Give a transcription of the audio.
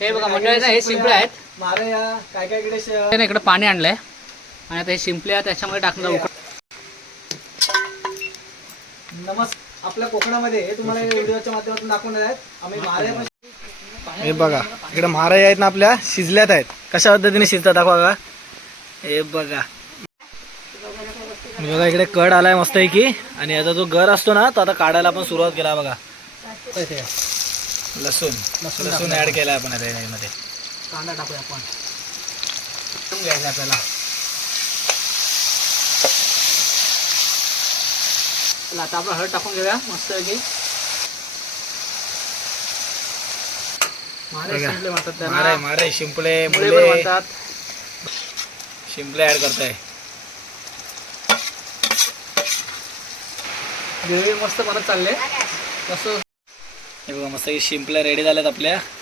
हे बघा मंडळी ना, हे शिंपले आहेत. मारे या काय काय इकडे इकडे पाणी आणलंय आणि आता हे शिंपले आहेत त्याच्यामध्ये टाकून आपल्या कोकणामध्ये तुम्हाला व्हिडिओच्या माध्यमातून दाखवणार आहेत. आम्ही मारे हे बघा इकडे महाराज आहेत ना आपल्या शिजल्यात आहेत. कशा पद्धतीने शिजतात दाखवा का. हे बघा बघा इकडे कड आलाय मस्त आहे की. आणि आता जो गर असतो ना तो आता काढायला आपण सुरुवात केला बघा. लसूण ऍड केलाय आपण आता यामध्ये. कांदा टाकूया आपण. घ्यायचा आपल्याला. आता आपण हळद टाकून घेऊया मस्त पैकी. शिंपले म्हणतात त्यांना. मारे शिंपले मुळे पण म्हणतात. शिंपले ऍड करताय. ग्रेव्ही मस्त बनत चालले. कसं हे बघा मस्त शिंपले रेडी झाल्यात आपल्या.